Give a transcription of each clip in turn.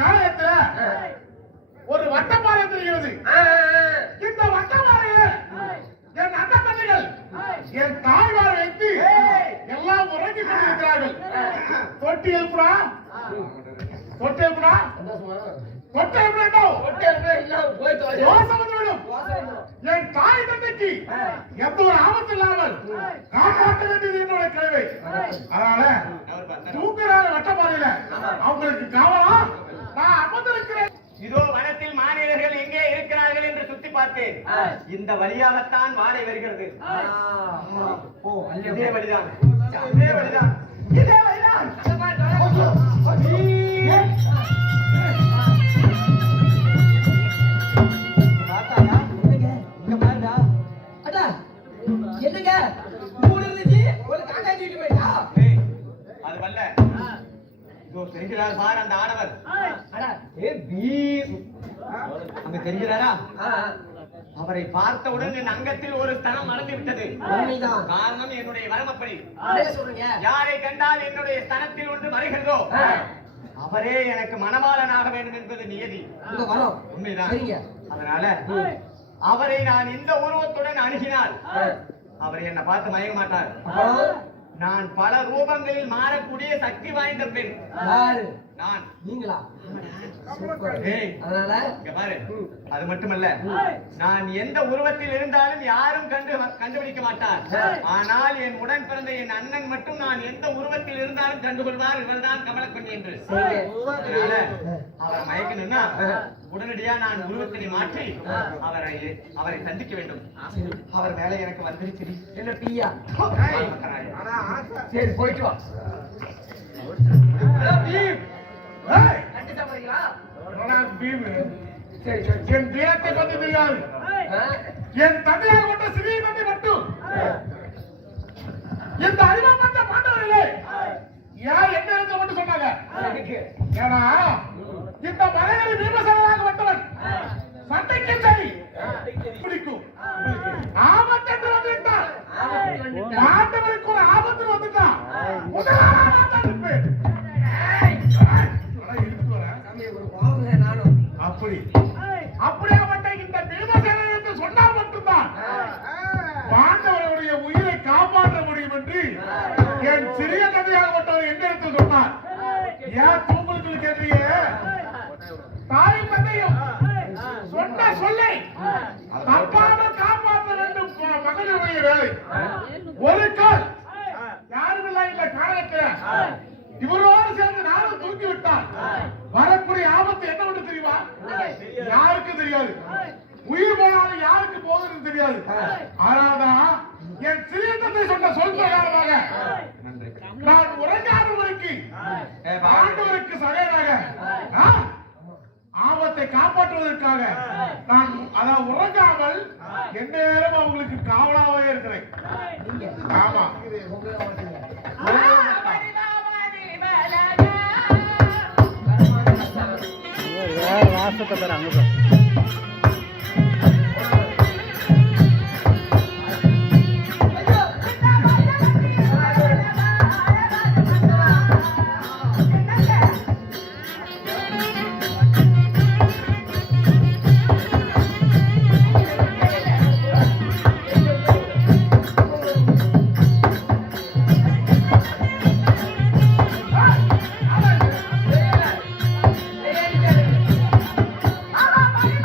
காலத்துல ஒரு வட்டப்பாறை தெரிகிறது. இந்த வட்டப்பாறையில என் அண்ணன் தம்பிகள் என் தாய்வார் வைத்து எல்லாம் உறங்கி கொண்டிருக்கிறார்கள். தொட்டி எழுப்புடா, தொட்டி எழுப்புடா, தொட்டி என் தாய் தந்தைக்கு எந்த ஒரு ஆபத்து இல்லாமல் காப்பாற்ற வேண்டியது என்னோட கடமை. அதனால தூக்குறாங்க வட்டப்பாறையில அவங்களுக்கு காவலா நான் அமர்ந்திருக்கிறேன். இதோ வனத்தில் மாநிலர்கள் எங்கே இருக்கிறார்கள் என்று சுத்தி பார்த்தேன். இந்த வழியாகத்தான் வாடை வருகிறது. இதே வழிதான், இதே வழிதான், இதே வழிதான். என்னங்க மூணு இருந்துச்சு ஒரு காக்கா தூக்கிட்டு போயிட்டா. அது வல்ல இதோ தெரிகிறார் பார் அந்த ஆடவர். அங்க தெரிகிறாரா? அவரை பார்த்தவுடன் என் அங்கத்தில் ஒரு ஸ்தனம் மறந்து விட்டது. காரணம் என்னுடைய வரமப்படி. யாரை கண்டால் என்னுடைய ஸ்தனத்தில் ஒன்று மறைகிறதோ அவரே எனக்கு மணவாளனாக வேண்டும் என்பது நியதி. உண்மைதான். அதனால அவரை நான் இந்த உருவத்துடன் அணுகினால் அவர் என்னை பார்த்து மயங்க மாட்டார். நான் பல ரூபங்களில் மாறக்கூடிய சக்தி வாய்ந்த பெண். நான் நீங்களா? அது மட்டுமல்ல, நான் எந்த உருவத்தில் இருந்தாலும் யாரும் கண்டுபிடிக்க மாட்டார். ஆனால் என் உடன் பிறந்த என் அண்ணன் மட்டும் நான் எந்த உருவத்தில் இருந்தாலும் கண்டுகொள்வார். இவர்தான் கமலக்கொண்டி என்று. அதனால அவரை மயக்கணும்னா உடனடியா நான் உருவத்தினை மாற்றி அவரை சந்திக்க வேண்டும். அவர் மேல எனக்கு வந்துருச்சு. என்ன பியா? சரி போயிட்டு வா. என் தேயத்தை பத்தி தெரியாது. என் தந்தையாக கொண்ட சிறிய தந்தை மட்டும் இந்த அறிவாமந்த பாண்டவர்களே ஏன் என்ன இருக்க மட்டும் சொன்னாங்க. ஏன்னா இந்த மலைகளில் பீமசேனனாக வந்தவன் சண்டைக்கு சரி பிடிக்கும். ஆபத்து என்று வந்துவிட்டால் பாண்டவருக்கு ஒரு ஆபத்து வந்துட்டான் அப்படி அப்படியாப்பட்ட இந்த பீமசேனன் சொன்னால் மட்டும்தான் பாண்டவர்களுடைய உயிரை காப்பாற்ற முடியும் என்று என் சிறிய கதையாகப்பட்டவர் எந்த இடத்தில் சொன்னார். ஏன் தூங்களுக்கு கேட்டீங்க? தாயும் தந்தையும் சொன்ன சொல்லை தப்பாமல் காப்பாற்ற வேண்டும் மகளிருடைய வேலை. ஒரு கால் யாரும் இல்லை இந்த காலத்தில் இவரோடு சேர்ந்து நானும் தூக்கி விட்டால் வரக்கூடிய ஆபத்து என்ன ஒன்று தெரியுமா? யாருக்கு தெரியாது. உயிர் போனாலும் யாருக்கு போகுதுன்னு தெரியாது. ஆனால்தான் என் சிறிய தந்தை சொன்ன சொல் பிரகாரமாக நான் உறங்காதவருக்கு ஆண்டவருக்கு சகையாக ஆபத்தை காப்பாற்றுவதற்காக நான் அதான் உறங்காமல் எந்நேரம் அவங்களுக்கு காவலாவே இருக்கிறேன். ஆமா வாசத்தை தர அங்க Bye.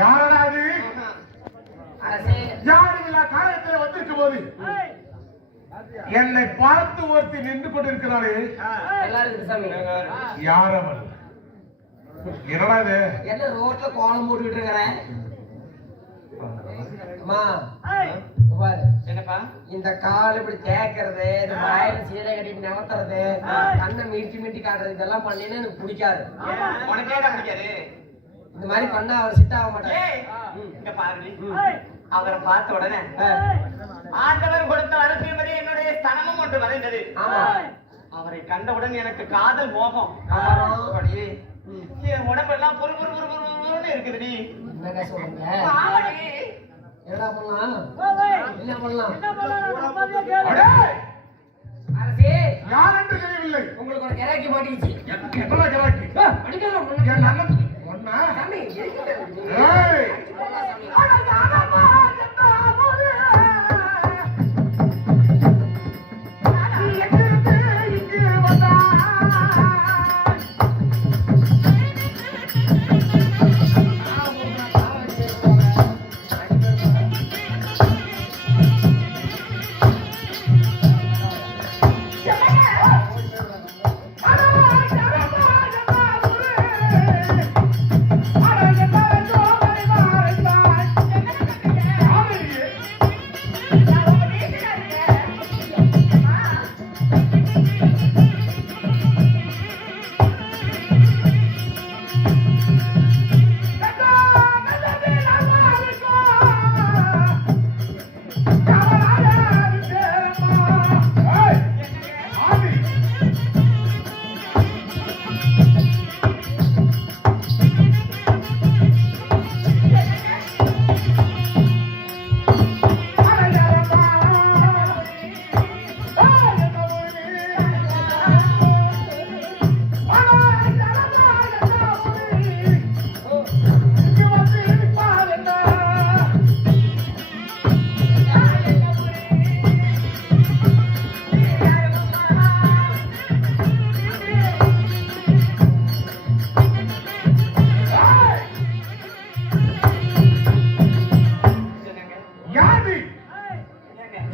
யாராவது அரசே யாரும் இல்லா காலத்தில் வந்திருக்கும் போது என்னை பார்த்து ஒருத்தி நின்று கொண்டிருக்கிறாரே நல்லா இருக்குது சாமி. யார் அவள்? என்னடா இது? என்ன ரோட்ல கோலம் போட்டுக்கிட்டு இருக்கிறேன்? அம்மா, இங்க பாரு. என்னப்பா இந்த கால் இப்படி தேய்க்கிறது, இந்த வாயில சீலை கட்டிட்டு நவத்துறது, கண்ணை மீட்டி மீட்டி காட்டுறது, இதெல்லாம் பண்ணீங்கன்னா எனக்கு பிடிக்காது. உனக்கே தான் பிடிக்காது. இந்த மாதிரி பண்ணா அவர் சிட்ட ஆக மாட்டாரு. ஏய், இங்க பாருடி. அவரை பார்த்த உடனே ஆண்டவர் கொடுத்த அனுப்பியபடி என்னுடைய ஸ்தனமும் ஒன்று வளைந்தது. ஆமா. அவரை கண்டவுடன் எனக்கு காதல் மோகம். ஆமா. அப்படியே என் உடம்பெல்லாம் பொறு பொறு பொறு பொறுன்னு இருக்குதுடி. என்னங்க சொல்லுங்க? பாவடி. என்னடா பண்ணலாம்? என்ன பண்ணலாம்? அடே! அரசே, யார் என்று தெரியவில்லை. உங்களுக்கு ஒரு கிராக்கி மாட்டிக்கிச்சு. என்னடா கிராக்கி? அடிக்கலாம் என் அண்ணன் ஒண்ணா? சாமி, எதுக்கு? ஏய்! அட யாரப்பா, எந்த ஊரு? நீ எங்கிருந்து இங்கு வந்தாய்?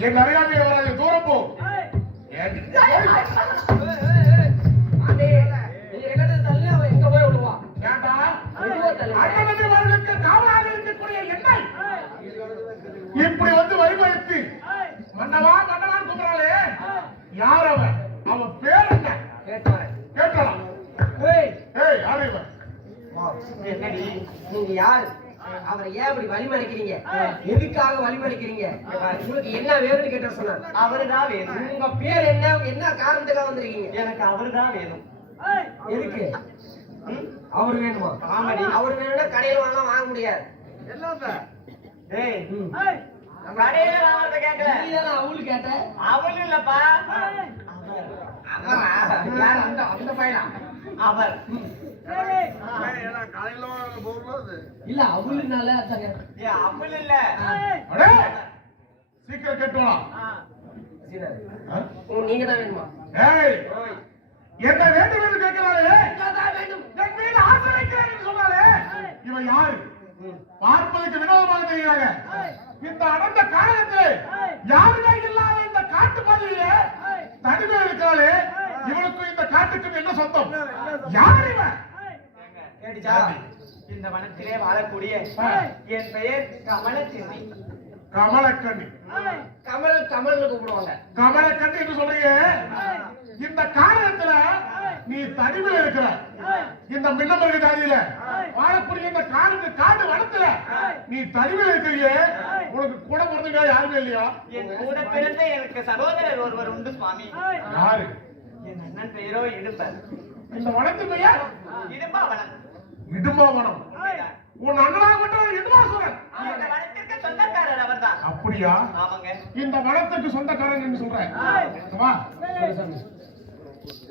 என் அறியாமை அவராது தூரம் போ. அண்ணனவர்களுக்கு காவலாக இருக்கக்கூடிய என்னை இப்படி வந்து வழிபடுத்தி மன்னவா மன்னவான் கூப்பிடாளே, யார் அவன்? அவன் பேர் என்ன? கேட்கலாம். ஏய் யார் இவன்? என்னடி நீங்க யாரு? அவரை ஏன் இப்படி வழிமறிக்கிறீங்க? எதுக்காக வழிமறிக்கிறீங்க? உங்களுக்கு என்ன வேணும்னு கேட்ட சொன்னார். அவருதான் வேணும். உங்க பேர் என்ன? என்ன காரணத்துக்காக வந்திருக்கீங்க? எனக்கு அவருதான் வேணும். எதுக்கு அவர் வேணுமா? ஆமாடி. அவர் வேணும்னா கடையில வாங்க முடியாது. ஏய், கடையில வாங்குறத கேட்கல. நீதானே அவளு கேட்ட? அவள் இல்லப்பா, யார் அந்த பையனா? அவர். இல்ல அவளுனால ஏ, அவள் இல்ல. அடே சீக்கிரம் கேட்டுவா. நீங்க தான் வேணுமா? ஏய் என்ன வேண்டும் என்று கேட்கிறாளே, வேண்டும். என் மீது ஆசை வைக்கிறேன் என்று சொன்னாலே, இவன் யாரு? பார்ப்பதற்கு வினோதமாக தெரிகிறாங்க. இந்த அடர்ந்த காரணத்தில் யாருமே இல்லாத இந்த காட்டு பகுதியிலே தனிமையில் இருக்கிறாளே, இவனுக்கு இந்த காட்டுக்கு என்ன சொந்தம்? யார் இவன்? கேட்டுச்சா? இந்த வனத்திலே வாழக்கூடிய என் பெயர் கமலச்சிந்தி. கமலக்கண்ணி. கமல் கமல்னு கூப்பிடுவாங்க. கமலக்கண்ணி என்று சொல்றீங்க. இந்த காரணத்துல நீ தனிமையில இருக்கிற இந்த மின்னமருக்கு ஜாதியில வாழக்கூடிய இந்த காடு வனத்துல நீ தனிமையில இருக்கிறியே, உனக்கு கூட பிறந்தா யாருமே இல்லையா? என் கூட பிறந்த எனக்கு சகோதரர் ஒருவர் உண்டு சுவாமி. யாரு? என் அண்ணன் பெயரோ இடும்பர். இந்த வனத்து பெயர் இடும்பாவனம். இடும்பாவனம். உன் அண்ணனாகப்பட்டவர் இடும்பாசுரன். இந்த வனத்திற்கு சொந்தக்காரர் அவர்தான். அப்படியா? ஆமாங்க. இந்த வனத்துக்கு சொந்தக்காரன் என்று சொல்றேன். வா.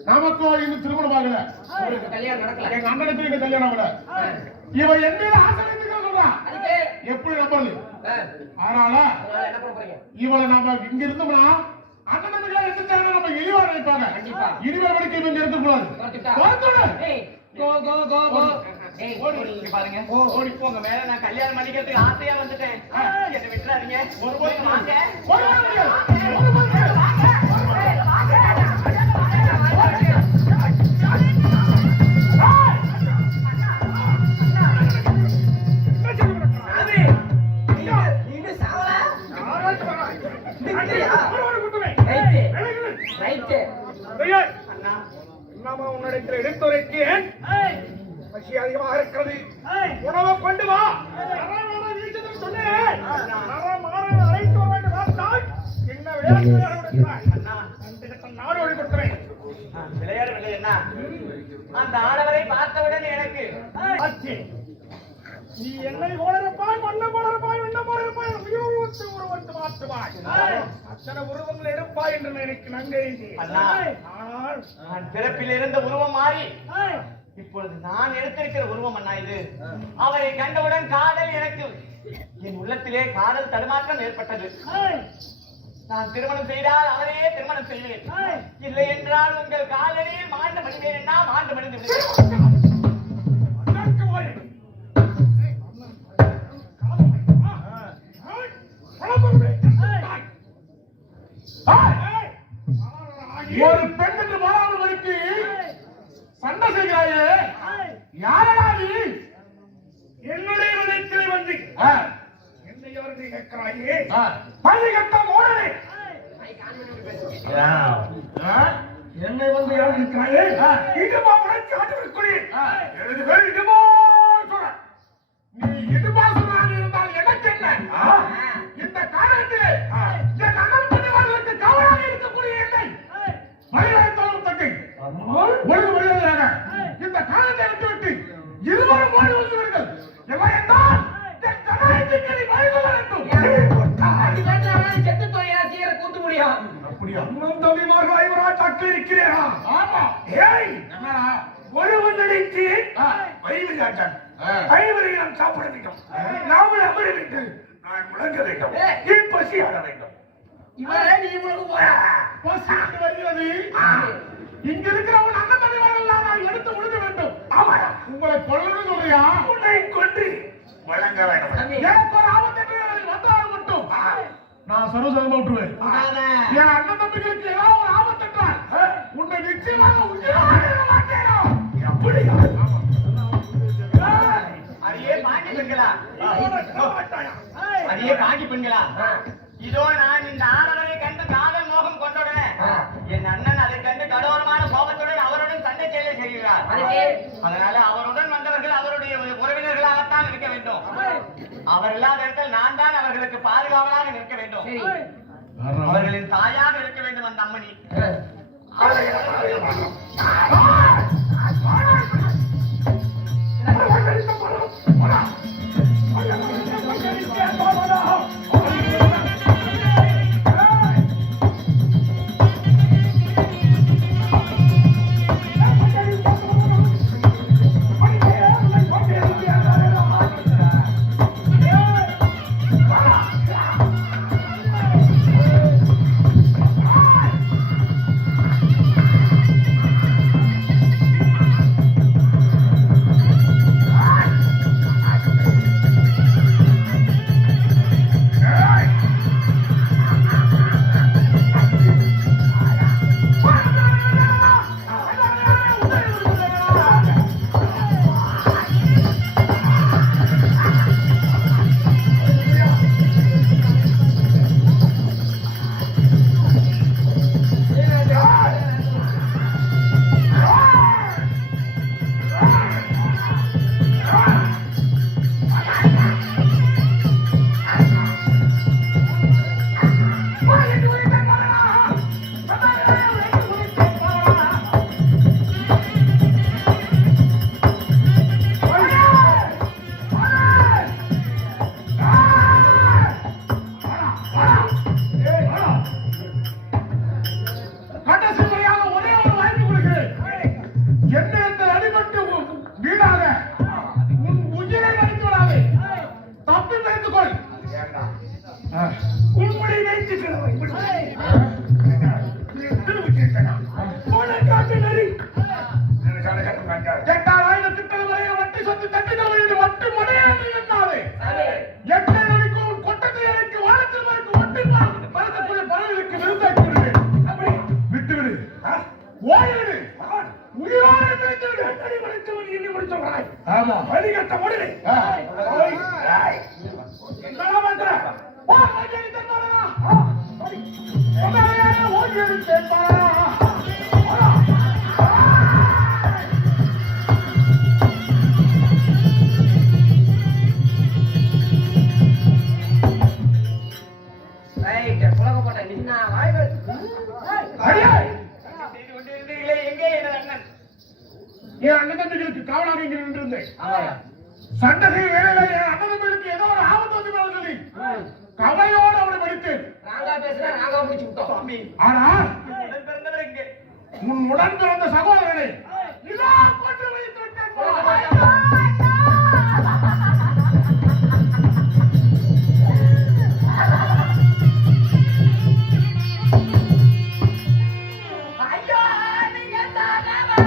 நமக்கு இன்னும் திருமணம் ஆகல, கல்யாணம் நடக்கல. எங்க அண்ணனுக்கு இங்க கல்யாணம் ஆகல. இவன் என்ன ஆசை வைத்துக்க சொல்றான், எப்படி நம்புறது? அதனால என்ன பண்ண போறீங்க? இவளை நாம இங்க இருந்தோம்னா அண்ணன் தம்பிகளா இருந்துட்டாங்க, நம்ம இழிவா நினைப்பாங்க. இனிமேல் வரைக்கும் இவங்க இருக்கக்கூடாது. கோ கோ கோ கோ. ஓடி இங்க பாருங்க. ஓடி போங்க மேல. நான் கல்யாணம் பண்ணிக்கிறதுக்கு ஆசையா வந்துட்டேன். என்ன விட்டுறாதீங்க. வாங்க. உன்னிடத்தில் எடுத்துரைத்தேன், பசி அதிகமாக இருக்கிறது, உணவை கொண்டு வா. சொன்னேன் அழைத்து வர வேண்டும். என்ன நாடு ஓடி கொடுத்துறேன். விளையாடவில்லை என்ன? அந்த ஆடவரை பார்த்தவுடன் எனக்கு நீ என்னை போலருப்பாய், மண்ண போலருப்பாய், விண்ண போலருப்பாய், உருவத்து உருவத்து மாற்றுவாய், அத்தனை உருவங்கள் எடுப்பாய் என்று எனக்கு நன்கு ஆனால் நான் பிறப்பில் இருந்த உருவம் மாறி இப்பொழுது நான் எடுத்திருக்கிற உருவம் அண்ணா இது. அவரை கண்டவுடன் காதல் எனக்கு, என் உள்ளத்திலே காதல் தடுமாற்றம் ஏற்பட்டது. நான் திருமணம் செய்தால் அவரையே திருமணம் செய்வேன், இல்லை என்றால் உங்கள் காதலில் மாண்டு மடிந்தேன் என்ன மாண்டு மடிந்து விடுவேன். ஒரு பெண் என்று மாறாதவருக்கு சண்டை செய்கிறாயே, யாரா நீ? என்னுடைய விதத்தில் வந்து என்னை அவர்கள் கேட்கிறாயே, பள்ளி கட்ட மோனே என்னை வந்து யார் இருக்கிறாயே? இதுமா உனக்கு ஆட்டுவிற்குறேன். எனது பேர் இதுமா சொல்ற. நீ இதுமா சொன்னான் இருந்தால் எனக்கு என்ன? இந்த காலத்திலே என் அண்ணன் பணிவாளர்களுக்கு கவலாக இருக்கக்கூடிய என்னை மரியாதைத்தோறும் தங்கை ஒழுங்கு மரியாதையாக இந்த காலத்தை விட்டுவிட்டு இருவரும் ஓடி வந்துவிடுங்கள். எல்லாம் என்றால் என் கடாயத்துக்கு நீ மறைந்துள்ள வேண்டும். செத்து தொழிலா சீர கூட்டு முடியும். அப்படியா? அண்ணன் தம்பிமார்கள் ஐவரா தக்க இருக்கிறேனா? ஆமா. ஏய் என்னடா ஒருவன் நினைத்து வயிறு காட்டான், ஐவரை நாம் சாப்பிட வேண்டும், நாமளே அமர வேண்டும், நான் முழங்க வேண்டும், என் பசி ஆட வேண்டும். இவரே நீ முழுக்க பசி வருகிறது. இங்க இருக்கிறவன் அண்ணன் தம்பிமார்கள் நான் எடுத்து முழுங்க வேண்டும். ஆமா. உங்களை கொல்லணும் சொல்றியா? உன்னை கொன்று வழங்க வேண்டும். எனக்கு ஒரு ஆபத்து வந்தால் மட்டும் நான் சர்வசர்வமா விட்டுருவேன். என் அண்ணன் தம்பிகளுக்கு ஏதாவது ஒரு ஆபத்து என்றால் உன்னை நிச்சயமாக உயிரோட மாட்டேனோ. எப்படியா? அடியே பாண்டி பெண்களா, அடியே பாண்டி பெண்களா, இதோ நான் இந்த ஆடவரை கண்டு காதல் மோகம் கொண்டவுடனே என் அண்ணன் அதை கண்டு கடோரமான கோபத்துடன் அவருடன் சண்டை செய்கிறார். அதனால அவருடன் வந்தவர்கள் அவருடைய உறவினர்களாகத்தான் இருக்க வேண்டும். அவர் இல்லாத இடத்தில் நான் தான் அவர்களுக்கு பாதுகாவலாக நிற்க வேண்டும். அவர்களின் தாயாக இருக்க வேண்டும் அந்த அம்மணி. மாட்டேன் நீ நான் வாய்ப்பு அடியே! செய்து கொண்டிருந்தீர்களே எங்கே எனது அண்ணன்? என் அண்ணன் தம்பிகளுக்கு காவலாக இங்க நின்றிருந்தேன். ஆமாயா சண்டை செய்ய வேலையில என் அண்ணன் தம்பிகளுக்கு ஏதோ ஒரு ஆபத்து வந்து மேல சொல்லி கவலையோடு அவனை படித்தேன். ராங்கா பேசுனா ராங்கா முடிச்சு விட்டோம் சுவாமி, ஆனால் உடன் பிறந்தவர் எங்கே? உன் உடன் பிறந்த சகோதரனை இதோ கொண்டு வைத்து விட்டேன். ஐயோ நீங்க தானவா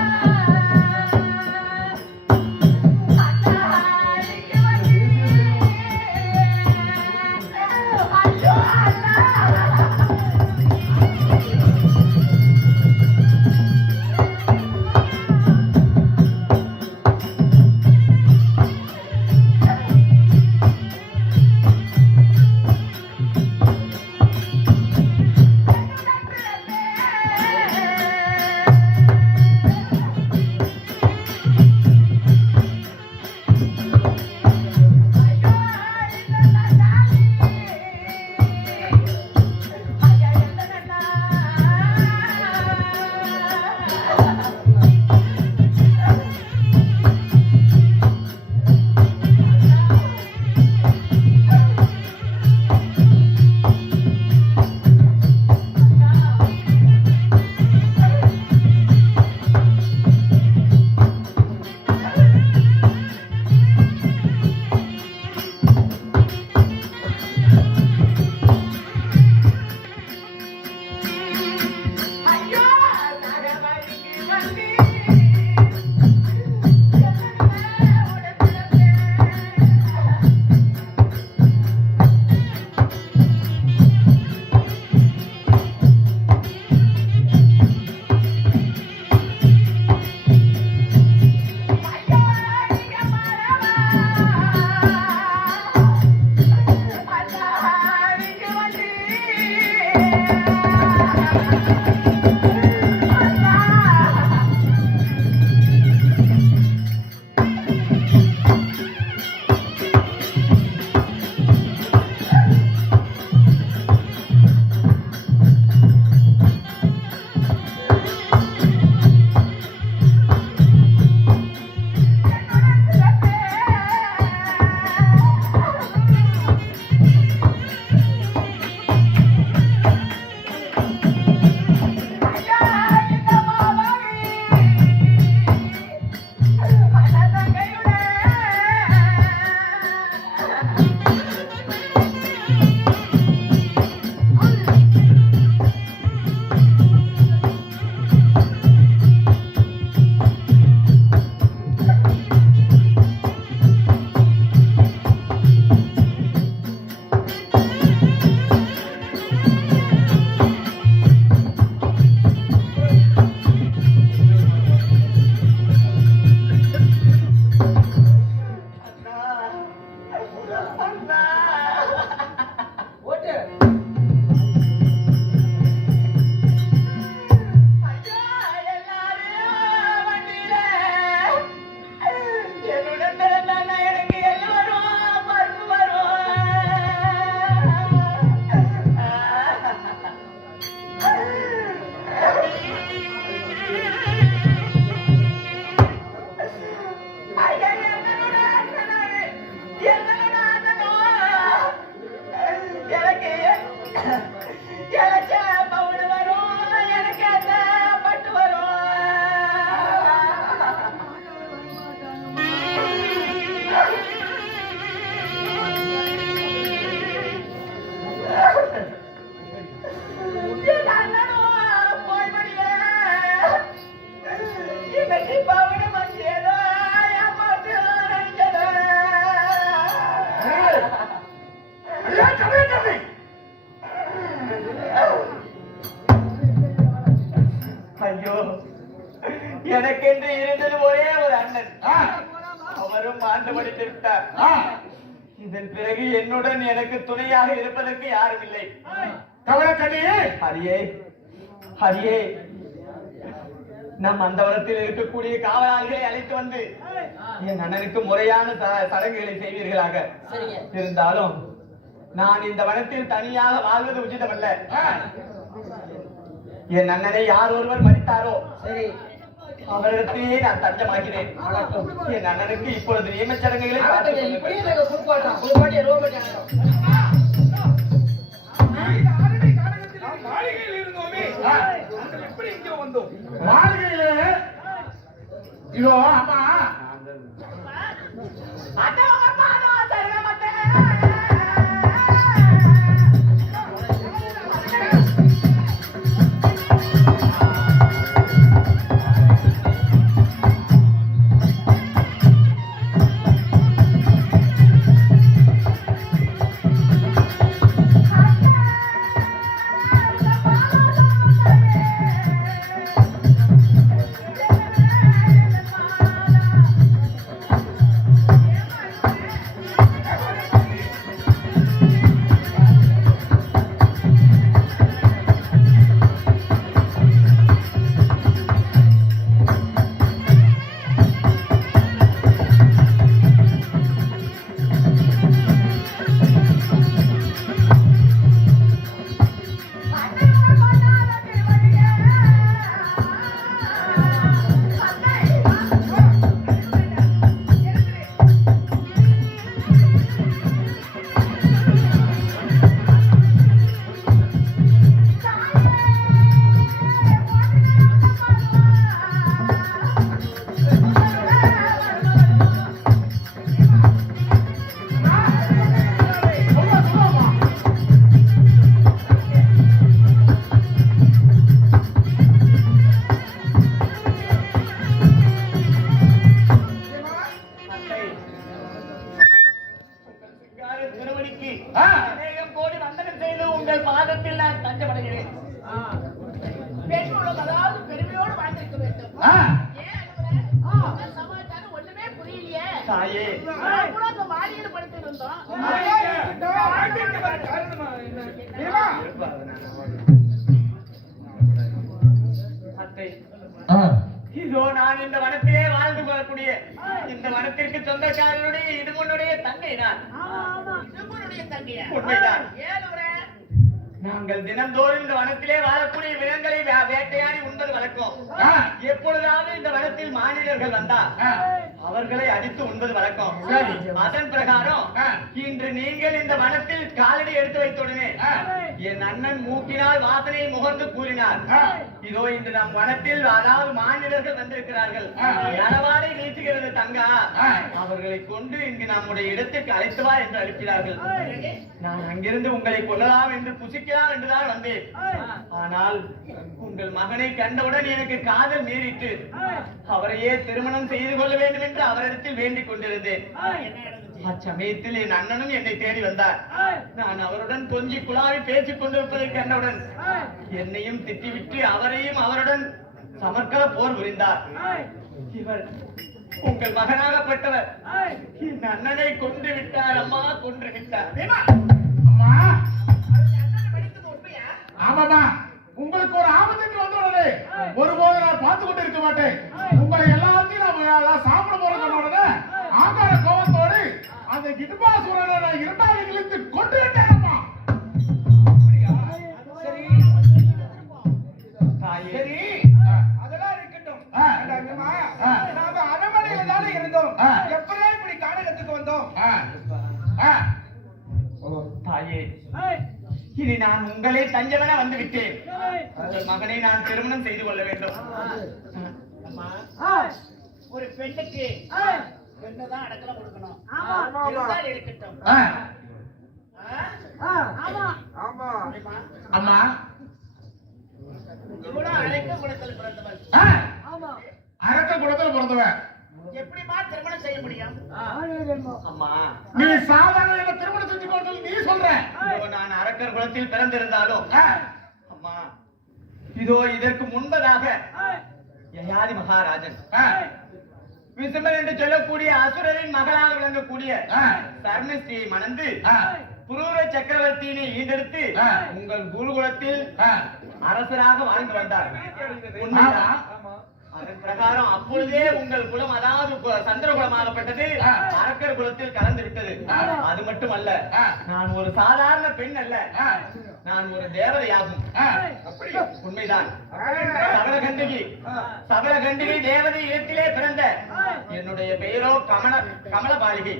ஐயோ, எனக்கென்று இருந்தது ஒரே ஒரு அண்ணன். அவரும் ஆண்டு படித்து விட்டார். இதன் பிறகு என்னுடன் எனக்கு துணையாக இருப்பதற்கு யாரும் இல்லை. கவலைக்கண்ணியே ஹரியே, ஹரியே, நம் அந்தவரத்தில் இருக்கக்கூடிய காவலாளிகளை அழைத்து வந்து என் அண்ணனுக்கு முறையான சடங்குகளை செய்வீர்களாக. இருந்தாலும் நான் இந்த வனத்தில் தனியாக வாழ்வது உச்சிதமல்ல. என் அண்ணனை யார் ஒருவர் மறித்தாரோ சரி, அவரிடத்தையே நான் தஞ்சமாகிறேன். என் அண்ணனுக்கு இப்பொழுது நியமச்சடங்குகளை பார்த்துக் கொள்ளுங்கள். இப்படியே நாங்க குளிப்பாட்டி ரோபோட் ஆகிறோம். இந்த அரணை கானகத்தில் நாம் மாளிகையில் இருந்தோமே, நாங்கள் எப்படி இங்கே வந்தோம்? மாளிகையிலே இதோ அம்மா திருவடிக்கு அநேகம் கோடி வந்தனம் செய்து உங்கள் பாதத்தில் நான் தஞ்சமடைகிறேன். பெண்ணுலகம் அதாவது பெருமையோடு வாழ்ந்திருக்க வேண்டும். ஆ, ஏன் அனுப்புற? உங்க சமாச்சாரம் ஒண்ணுமே புரியலையே. தாயே, நான் கூட அந்த மாளிகையில் படுத்திருந்தோம். அத்தை, இதோ நான் இந்த வனத்திலே வாழ்ந்து கொள்ளக்கூடிய இந்த வனத்திற்கு சொந்தக்காரனுடைய இதுமுன்னுடைய தங்கை நான். இது உன்னுடைய தங்கையா? உண்மைதான். ஏன் அனுப்புற? நாங்கள் தினந்தோறும் இந்த வனத்திலே வாழக்கூடிய விலங்குகளை வேட்டையாடி உண்பது வழக்கம். எப்பொழுதாவது இந்த வனத்தில் மானிடர்கள் வந்தா அவர்களை அடித்து உண்பது வழக்கம். அதன் பிரகாரம் இன்று நீங்கள் இந்த வனத்தில் காலடி எடுத்து வைத்தவுடனே என் அண்ணன் மூக்கினால் வாசனையை முகர்ந்து கூறினார், இதோ இன்று நம் வனத்தில் அதாவது மானிடர்கள் வந்திருக்கிறார்கள், நலவாடை வீசுகிறது தங்கா, அவர்களை கொண்டு இங்கு நம்முடைய இடத்திற்கு அழைத்து வா என்று அனுப்பினார்கள். நான் அங்கிருந்து உங்களை கொல்லலாம் என்று புசிக்கலாம் என்றுதான் வந்தேன். ஆனால் உங்கள் மகனை கண்டவுடன் எனக்கு காதல் மீறிட்டு அவரையே திருமணம் செய்து கொள்ள வேண்டும் என்று அவரிடத்தில் வேண்டிக் கொண்டிருந்தேன். அச்சமயத்தில் என் அண்ணனும் என்னை தேடி வந்தார். நான் அவருடன் கொஞ்சி குழாவி பேசிக் கொண்டிருப்பதை கண்டவுடன் என்னையும் திட்டிவிட்டு அவரையும் அவருடன் சமர்க்கல போர் புரிந்தார். இவர் உங்கள் மகனாகப்பட்டவர் என் அண்ணனை கொன்று விட்டார். அம்மா, கொன்று விட்டார். அம்மா, அண்ணன் படித்தது உண்மையா? ஆமாமா, உங்களுக்கு ஒரு ஆபத்து என்று வந்தவுடனே ஒருபோது நான் பார்த்து கொண்டு இருக்க மாட்டேன். உங்களை எல்லாத்தையும் நான் சாப்பிட போற உடனே ஆங்கார கோபத்தோடு அந்த கிடுபாசுரனை நான் இரண்டாவது இழுத்து கொண்டு விட்டேன்மா. சரி, தாயே, சரி, அதெல்லாம் இருக்கட்டும். நாம அரண்மனையில தானே இருந்தோம். எப்பதான் இப்படி கானகத்துக்கு வந்தோம்? தாயே, இனி நான் உங்களை தஞ்சமென வந்து விட்டேன். உங்கள் மகனை நான் திருமணம் செய்து கொள்ள வேண்டும். ஒரு பெண்ணுக்கு பெண்ணுதான் அடக்கல கொடுக்கணும். இருந்தால் இருக்கட்டும். அம்மா, இவ்வளவு அழைக்க குணத்தில் பிறந்தவள் அரக்க குலத்தில் பிறந்தவன் எப்படிமா திருமணம் செய்ய முடியும்? அம்மா, நீ சாதாரண என்ன திருமணம் செஞ்சு கொண்டு நீ சொல்ற? இதோ நான் அரக்கர் குலத்தில் பிறந்திருந்தாலும் அம்மா, இதோ இதற்கு முன்பதாக யயாதி மகாராஜன் விசும்பன் என்று சொல்லக்கூடிய அசுரரின் மகளாக விளங்கக்கூடிய சர்மஸ்ரீயை மணந்து புரூர சக்கரவர்த்தியினை ஈண்டெடுத்து உங்கள் குருகுலத்தில் அரசராக வாழ்ந்து வந்தார். உண்மைதான். அதன் பிரகாரம் அப்பொழுதே உங்கள் குலம், அதாவது சந்திர குலமாகப்பட்டது அரக்கர் குலத்தில் கலந்து விட்டது. அது மட்டுமல்ல, நான் ஒரு சாதாரண பெண் அல்ல, நான் ஒரு தேவதையாகும். உண்மைதான். சபலகண்டிகை தேவதை இடத்திலே பிறந்த என்னுடைய பெயரோ கமலபாலிகை.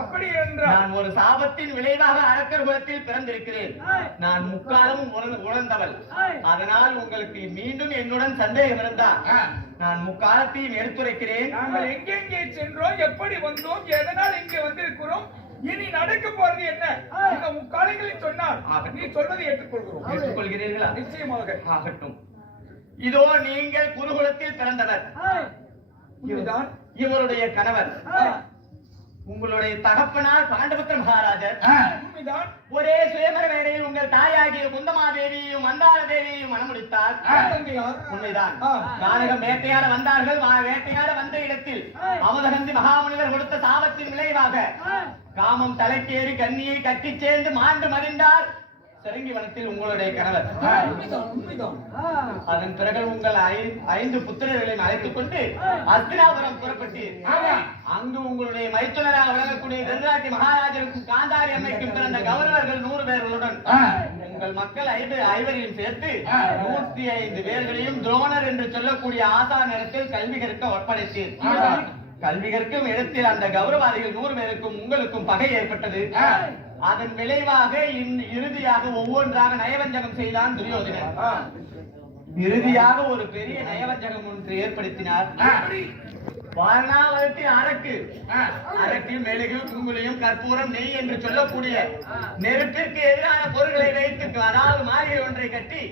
அப்படி என்றால் நான் ஒரு சாபத்தின் விளைவாக அரக்கர் குலத்தில் பிறந்திருக்கிறேன். நான் முக்காலமும் உணர்ந்தவள். அதனால் உங்களுக்கு மீண்டும் என்னுடன் சந்தேகம் இருந்தால் நான் முக்காலத்தையும் எடுத்துரைக்கிறேன். நாங்கள் எங்கெங்கே சென்றோம், எப்படி வந்தோம், எதனால் இங்கே வந்திருக்கிறோம், இனி நடக்க போறது என்ன, இந்த முக்காலங்களில் சொன்னால் நீ சொல்வதை ஏற்றுக்கொள்கிறோம். ஏற்றுக்கொள்கிறீர்களா? நிச்சயமாக ஆகட்டும். இதோ நீங்கள் குருகுலத்தில் பிறந்தவர். இதுதான் இவருடைய கணவர் உங்களுடைய தகப்பனார் பாண்டபுத்திர மகாராஜர். உண்மைதான். ஒரே சுயமர வேளையில் உங்கள் தாயாகிய குந்தமாதேவியையும் மந்தார தேவியையும் மணமுடித்தார். உண்மைதான். கானகம் வேட்டையாட வந்தார்கள். வேட்டையாட வந்த இடத்தில் அமுதகந்தி மகாமுனிவர் கொடுத்த சாபத்தின் விளைவாக காமம் தலைக்கேறி கண்ணியை கட்டி சேர்ந்து மாண்டு மடிந்தார் செருங்கி வனத்தில் உங்களுடைய கணவர். அதன் பிறகு உங்கள் 5 புத்திரர்களையும் அழைத்துக் கொண்டு அஸ்தினாபுரம் புறப்பட்டு அங்கு உங்களுடைய மைத்துனராக விளங்கக்கூடிய வெண்ராட்டி மகாராஜருக்கும் காந்தாரி அம்மைக்கும் பிறந்த கௌரவர்கள் 100 பேர்களுடன் உங்கள் மக்கள் 5 சேர்த்து 105 பேர்களையும் துரோணர் என்று சொல்லக்கூடிய ஆசான் இடத்தில் கல்வி கற்க ஒப்படைத்தீர். கல்வி கற்கும் இடத்தில் அந்த கௌரவாதிகள் 100 பேருக்கும் உங்களுக்கும் பகை ஏற்பட்டது. அதன் விளைவாக இறுதியாக ஒவ்வொன்றாக நயவஞ்சகம் செய்தான் துரியோதனன். இறுதியாக ஒரு பெரிய நயவஞ்சகம் ஒன்று ஏற்படுத்தினார். வாரணாவதத்தின் அரக்கில் மெழுகு, குங்குலியும், கற்பூரம், நெய் என்று சொல்லக்கூடிய நெருப்பிற்கு எதிரான பொருட்களை வைத்து, அதாவது மாளிகை ஒன்றை கட்டி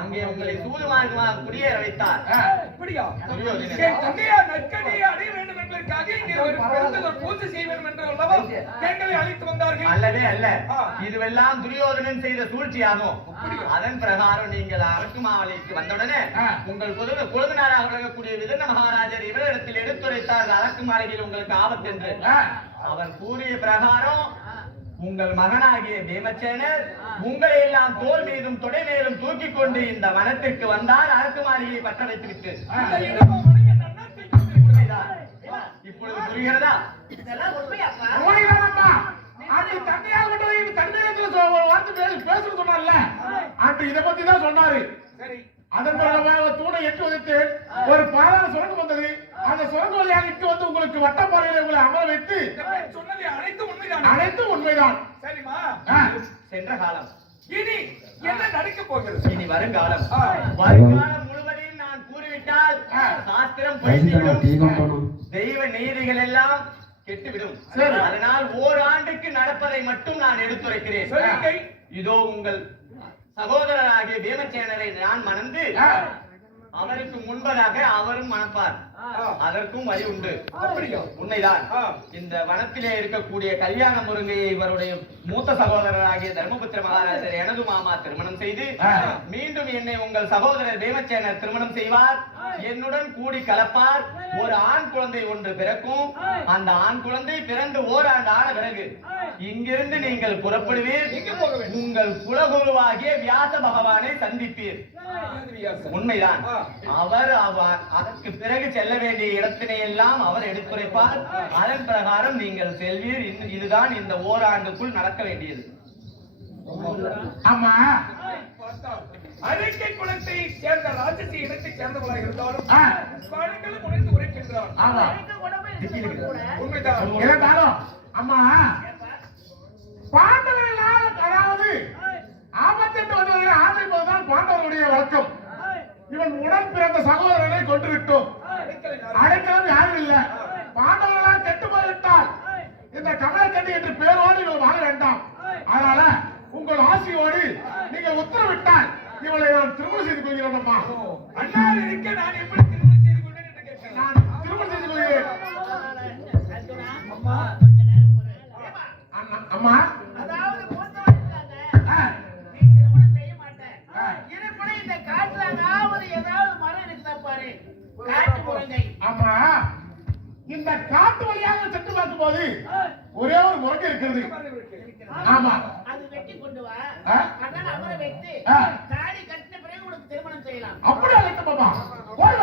அங்கே உங்களை சூதுமார்க்கமாக குடியேற வைத்தார். அல்லவே அல்ல, இதுவெல்லாம் துரியோதனன் செய்த சூழ்ச்சியாகும். அதன் பிரகாரம் நீங்கள் அரக்குமாவளிக்கு வந்தவுடனே உங்கள் குழுவினராக விளங்கக்கூடிய விதர்ண மகாராஜர் இவரிடத்தில் எடுத்துரைத்தார் அரக்கு மாளிகையில் உங்களுக்கு ஆபத்து என்று. அவர் கூறிய பிரகாரம் உங்கள் மகனாகிய பீமசேனர் உங்களை எல்லாம் தோல் மீதும் தொடை மேலும் தூக்கி கொண்டு இந்த வனத்திற்கு வந்தார். அரக்கு மாளிகையை பற்ற வைத்துவிட்டு. இப்பொழுது புரிகிறதா? இதெல்லாம் உண்மையாப்பா? இதை பத்தி தான் சொன்னாரு. அதன் பிறகு தூணை எட்டு வதைத்து ஒரு பாதாள சுரங்கம் வந்தது. அந்த சுரங்க வழியாக இட்டு வந்து உங்களுக்கு வட்டப்பாறையில உங்களை அமர வைத்து சொன்னது அனைத்தும் உண்மைதான். சரிமா? சென்ற காலம் இனி என்ன நடக்க போகிறது? இனி வருங்காலம். வருங்காலம் முழுவதையும் நான் கூறிவிட்டால் சாஸ்திரம் பொய்த்துவிடும், தெய்வ நீதிகள் எல்லாம் கெட்டுவிடும். அதனால் ஓராண்டுக்கு நடப்பதை மட்டும் நான் எடுத்துரைக்கிறேன். இதோ உங்கள் சகோதரராகிய பீமசேனரை நான் மணந்து அவருக்கு முன்பதாக அவரும் மணப்பார். அதற்கும் வழி உண்டு. உண்மைதான். இந்த வனத்திலே இருக்கக்கூடிய கல்யாண முருங்கையை இவருடைய மூத்த சகோதரராகிய தர்மபுத்திர மகாராஜர் எனது மாமா திருமணம் செய்து மீண்டும் என்னை உங்கள் சகோதரர் பீமசேனர் திருமணம் செய்வார். என்னுடன் கூடி கலப்பார். ஒரு ஆண் குழந்தை ஒன்று பிறக்கும். அந்த ஆண் குழந்தை பிறந்து ஓராண்டு ஆன பிறகு இங்கிருந்து நீங்கள் புறப்படுவீர். உங்கள் குலகுருவாகிய வியாச பகவானை சந்திப்பீர். உண்மைதான். அவர் அதற்கு பிறகு செல்ல வேண்டிய இடத்தினை எல்லாம் அவர் எடுத்துரைப்பார். அதன் பிரகாரம் நீங்கள் செல்வீர். இதுதான் இந்த ஓராண்டுக்குள் நடக்க வேண்டியது. ஆமா, அறிக்கை குலத்தை சேர்ந்த ராஜசி இனத்தை சேர்ந்தவர்களாக இருந்தாலும் பழங்களும் உணர்ந்து உரைக்கின்றார். ஆமா, உண்மைதான். அம்மா, பாண்டவர்களால் அதாவது ஆபத்தென்று வந்தவர்களை ஆதரிப்பதுதான் பாண்டவர்களுடைய வழக்கம். இவன் உடன் பிறந்த சகோதரனை கொன்றுவிட்டோம். அடைக்கலம் யாரும் இல்ல. பாண்டவர்களால் கெட்டு போய்விட்டால் இந்த கமலக்கண்டி என்று பேரோடு இவள் வாழ வேண்டாம். அதனால உங்கள் ஆசையோடு நீங்கள் உத்தரவிட்டால் இவளை நான் திருமணம் செய்து கொள்கிறேன். அம்மா, அண்ணா இருக்க நான் எப்படி திருமணம் செய்து கொண்டேன் என்று கேட்டேன். நான் திருமணம் செய்து கொள்கிறேன். அம்மா, அதாவது மூத்தவன் இருக்காங்க, நீ திருமணம் செய்ய மாட்டேன். இருப்பட இந்த காட்டுல ஏதாவது மரம் இருக்குதா பாரு, காட்டு முருங்கை. ஆமா, இந்த காட்டு வழியாக சென்று பார்க்கும் போது ஒரே ஒரு முருங்கை இருக்கிறது. ஆமா, அது வெட்டி கொண்டு வா. அதான் அவரை வெட்டி தாடி கட்டின பிறகு உனக்கு திருமணம் செய்யலாம். அப்படியே பாப்பா, போய்